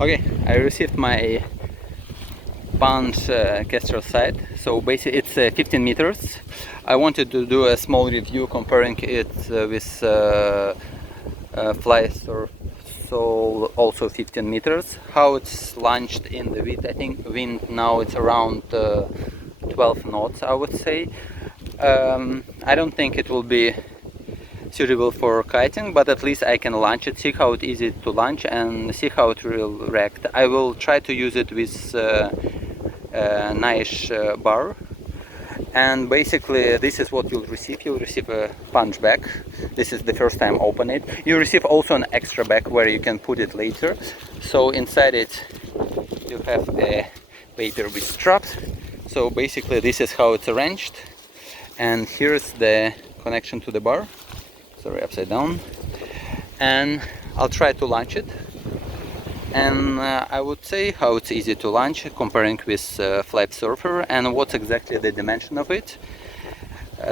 Okay, I received my Pansh Kestrel site. So basically it's 15 meters. I wanted to do a small review comparing it with Flysurfer, so also 15 meters. How it's launched in the wind. I think wind now it's around 12 knots, I would say. I don't think it will be suitable for kiting, but at least I can launch it, see how it's easy to launch and see how it will react. I will try to use it with nice bar, and basically this is what you'll receive. You'll receive a punch bag. This is the first time open it. You receive also an extra bag where you can put it later. So inside it you have a paper with straps. So basically this is how it's arranged, and here's the connection to the bar. Sorry, upside down. And I'll try to launch it, and I would say how it's easy to launch comparing with Flysurfer and what's exactly the dimension of it.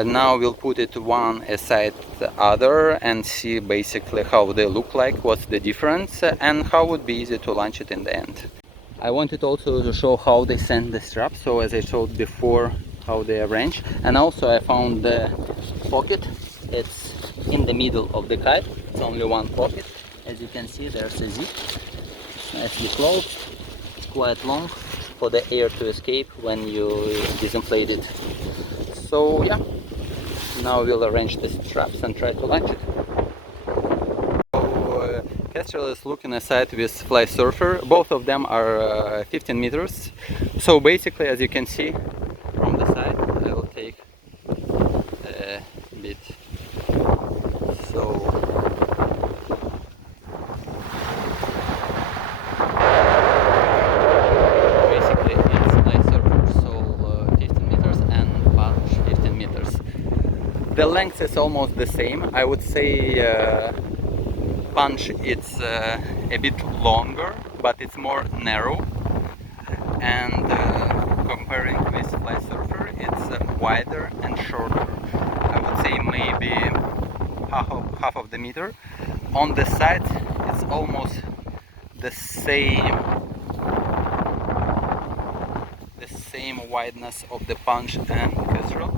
Now we'll put it one aside the other and see basically how they look like, what's the difference, and how would be easy to launch it in the end. I wanted also to show how they send the straps, so as I showed before how they arrange, and also I found the pocket. It's in the middle of the kite. It's only one pocket. As you can see, there's a zip. It's nicely closed. It's quite long for the air to escape when you disinflate it. So yeah, now we'll arrange the straps and try to launch it. So Kestrel is looking aside with Flysurfer. Both of them are 15 meters. So basically, as you can see from the side, I will take a bit. So basically it's Flysurfer sole 15 meters and Pansh 15 meters. The length is almost the same. I would say Pansh it's a bit longer, but it's more narrow, and comparing with Flysurfer it's wider and shorter. I would say maybe half of the meter. On the side it's almost the same wideness of the Pansh and Kestrel.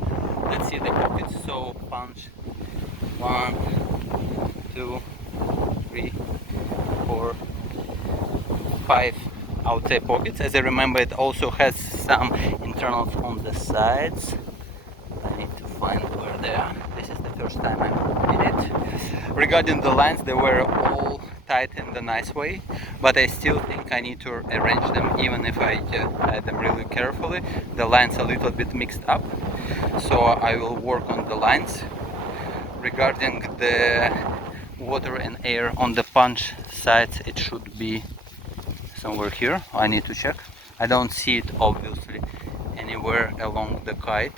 Let's see the pockets. So Pansh 1, 2, 3, 4, 5, I would say pockets. As I remember, it also has some internals on the sides. I need to find where they are. This is the first time I'm in it. Regarding the lines, they were all tied in the nice way, but I still think I need to arrange them. Even if I tie them really carefully, the lines are a little bit mixed up, so I will work on the lines. Regarding the water and air on the punch sides, it should be somewhere here. I need to check. I don't see it obviously anywhere along the kite,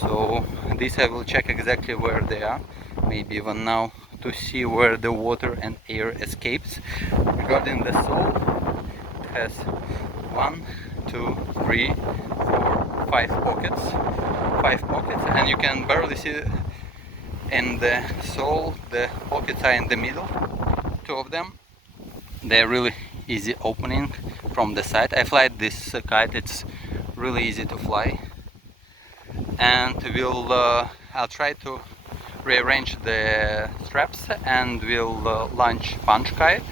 so this I will check exactly where they are, maybe even now, to see where the water and air escapes. Regarding the sole, it has 1, 2, 3, 4, 5 pockets. 5 pockets, and you can barely see in the sole. The pockets are in the middle, 2 of them. They're really easy opening from the side. I flied this kite, it's really easy to fly. And I'll try to rearrange the straps, and we'll launch Pansh kite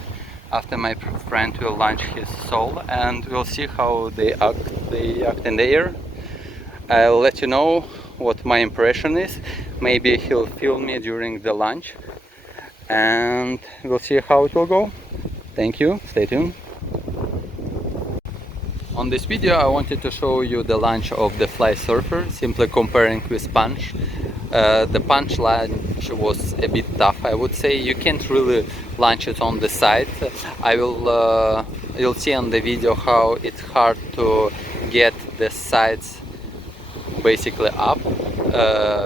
after my friend will launch his sole, and we'll see how they act in the air. I'll let you know what my impression is. Maybe he'll film me during the launch, and we'll see how it will go. Thank you, stay tuned. On this video I wanted to show you the launch of the Flysurfer, simply comparing with Pansh. The Pansh launch was a bit tough, I would say. You can't really launch it on the side. You'll see on the video how it's hard to get the sides basically up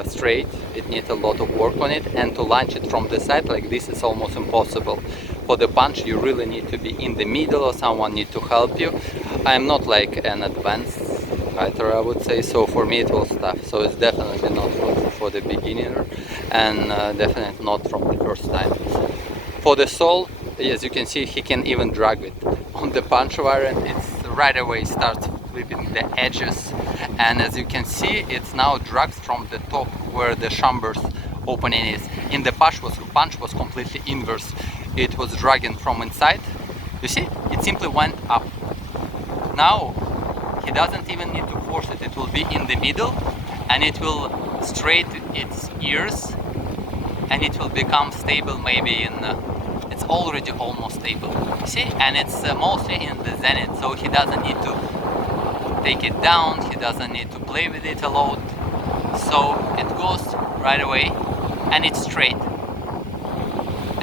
straight. It needs a lot of work on it, and to launch it from the side like this is almost impossible. For the Pansh you really need to be in the middle, or someone need to help you. I'm not like an advanced kiter, I would say, so for me it was tough. So it's definitely not for the beginner, and definitely not from the first time. For the sole, as you can see, he can even drag it. On the punch variant, it's right away starts flipping the edges, and as you can see, it's now dragged from the top where the chamber's opening is. In the punch was completely inverse. It was dragging from inside. You see, it simply went up. Now he doesn't even need to force it. It will be in the middle, and it will straighten its ears, and it will become stable maybe in it's already almost stable, you see, and it's mostly in the zenith, so he doesn't need to take it down, he doesn't need to play with it a lot, so it goes right away and it's straight,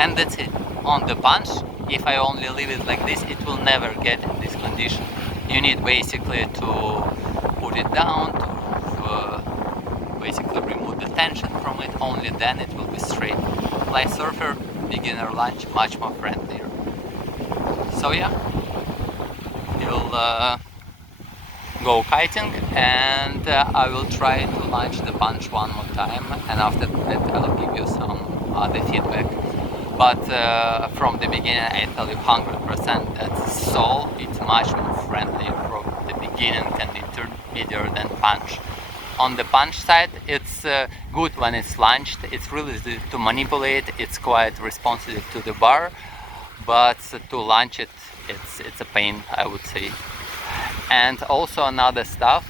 and that's it. On the punch, if I only leave it like this, it will never get in this condition. You need basically to put it down, to basically remove the tension from it, only then it will be straight. Flysurfer beginner launch, much more friendlier. So yeah, we'll go kiting, and I will try to launch the punch one more time, and after that I'll give you some other feedback. But from the beginning I tell you 100% that Soul is much more friendly from the beginning and intermediate than punch. On the punch side, it's good when it's launched, it's really easy to manipulate, it's quite responsive to the bar, but to launch it, it's a pain, I would say. And also another stuff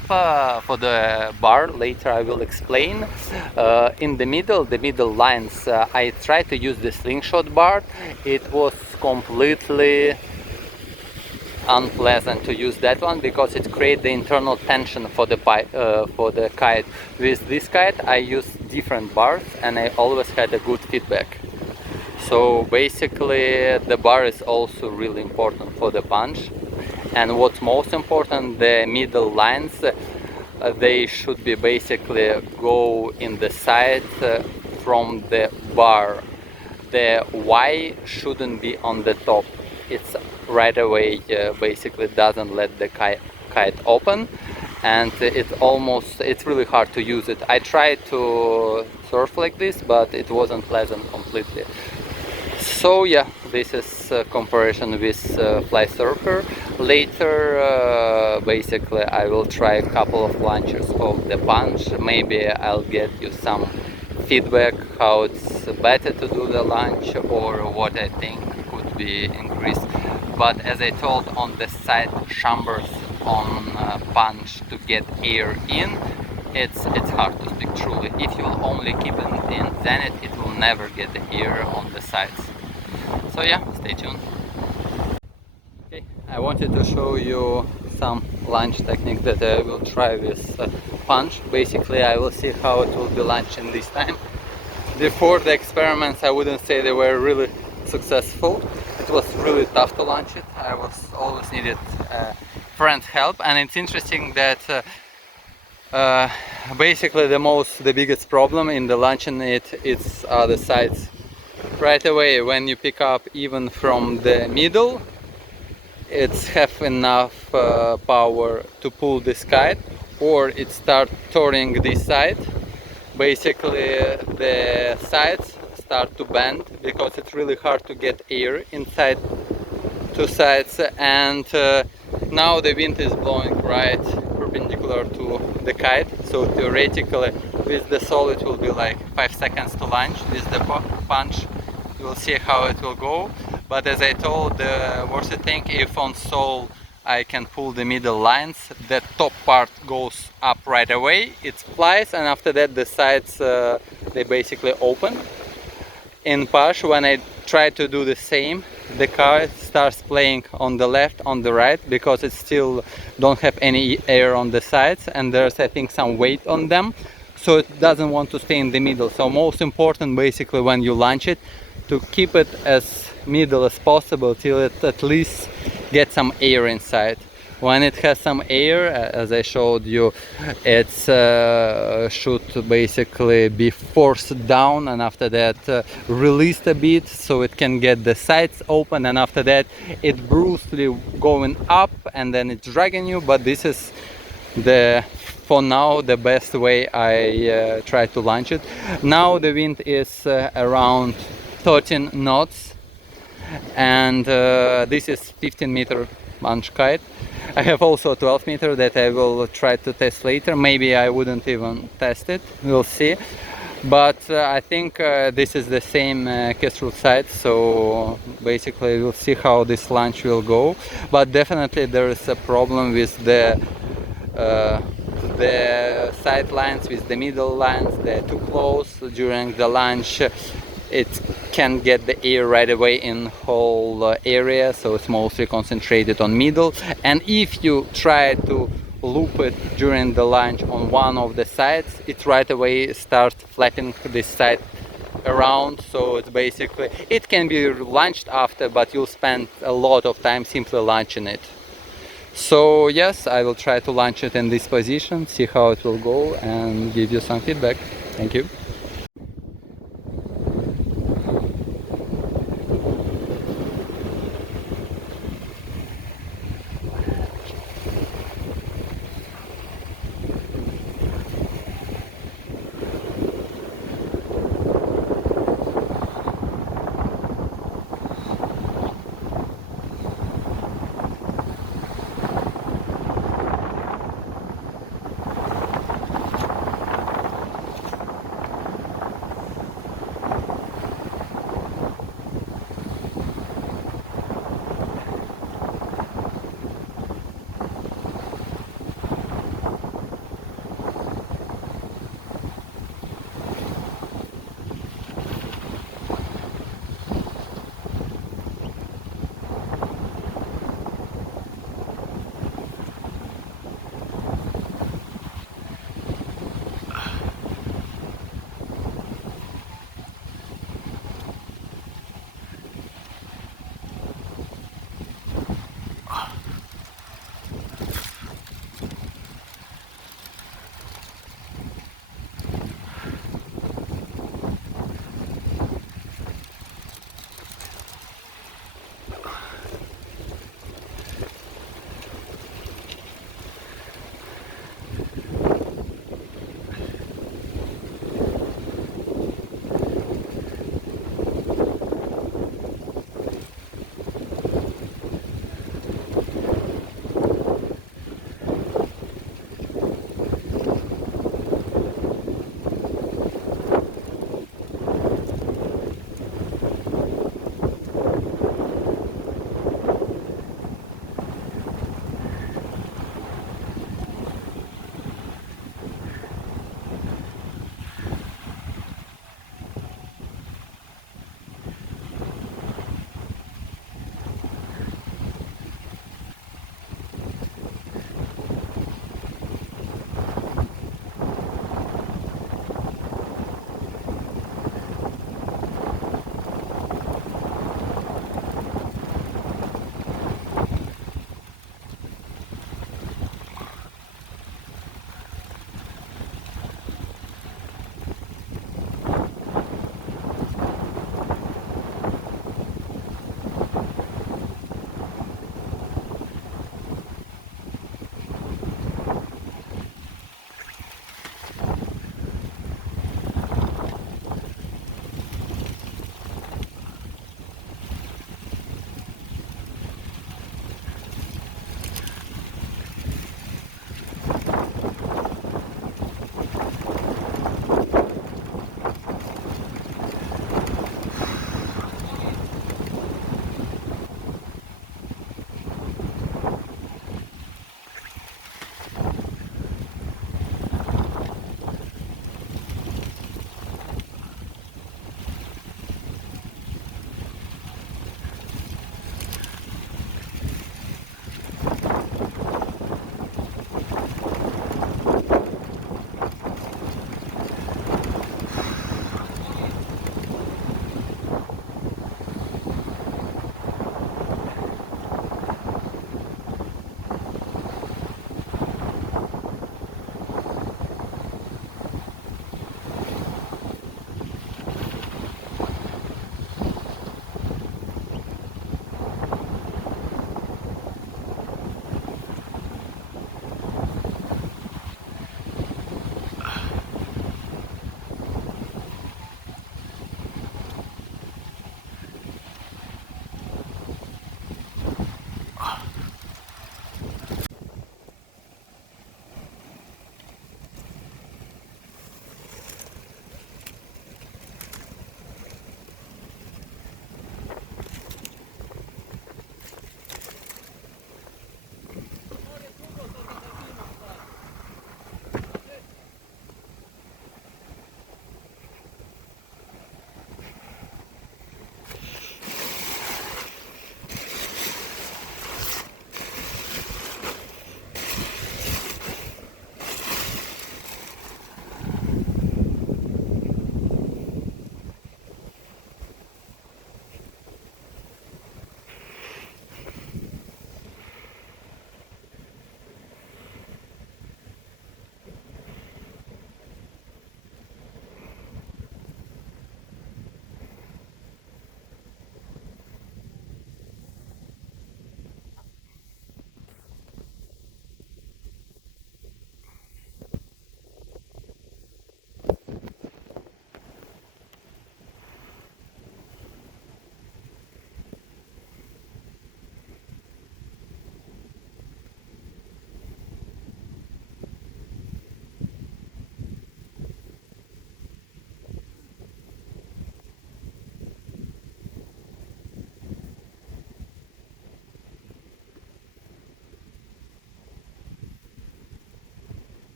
for the bar, later I will explain. In the middle lines, I tried to use the slingshot bar. It was completely unpleasant to use that one because it creates the internal tension for the kite. With this kite I used different bars and I always had a good feedback. So basically the bar is also really important for the punch. And what's most important, the middle lines, they should be basically go in the side from the bar. The Y shouldn't be on the top. It's right away basically doesn't let the kite open, and it's really hard to use it. I tried to surf like this, but it wasn't pleasant completely. So yeah, this is comparison with Flysurfer. Later basically I will try a couple of launches of the punch. Maybe I'll get you some feedback how it's better to do the launch or what I think could be increased. But as I told, on the side chambers on punch to get air in, it's hard to speak truly. If you'll only keep it in zenith, it will never get the air on the sides. So yeah, stay tuned. Okay, I wanted to show you some launch technique that I will try with punch. Basically I will see how it will be launching this time. Before the experiments I wouldn't say they were really successful. It was really tough to launch it. I was always needed friend help, and it's interesting that basically the biggest problem in the launching it's the sides. Right away when you pick up even from the middle, it's have enough power to pull this kite, or it start turning this side. Basically the sides start to bend because it's really hard to get air inside two sides, and now the wind is blowing right perpendicular to the kite, so theoretically with the Soul it will be like 5 seconds to launch. With the punch you will see how it will go. But as I told, the worst thing, if on Soul I can pull the middle lines, the top part goes up right away, it flies, and after that the sides they basically open. In Pansh, when I try to do the same, the kite starts playing on the left, on the right, because it still don't have any air on the sides, and there's I think some weight on them, so it doesn't want to stay in the middle. So most important basically when you launch it, to keep it as middle as possible till it at least gets some air inside. When it has some air, as I showed you, it should basically be forced down, and after that released a bit so it can get the sides open, and after that it's brusquely going up and then it's dragging you. But this is for now the best way I try to launch it. Now the wind is around 13 knots, and this is 15-meter Pansh kite. I have also a 12-meter that I will try to test later. Maybe I wouldn't even test it, we'll see. But I think this is the same Kestrel site, so basically we'll see how this launch will go. But definitely there is a problem with the side lines, with the middle lines. They're too close during the launch. It can get the air right away in whole area, so it's mostly concentrated on middle. And if you try to loop it during the launch on one of the sides, it right away starts flapping this side around. So it's basically, it can be launched after, but you'll spend a lot of time simply launching it. So yes, I will try to launch it in this position, see how it will go, and give you some feedback. Thank you.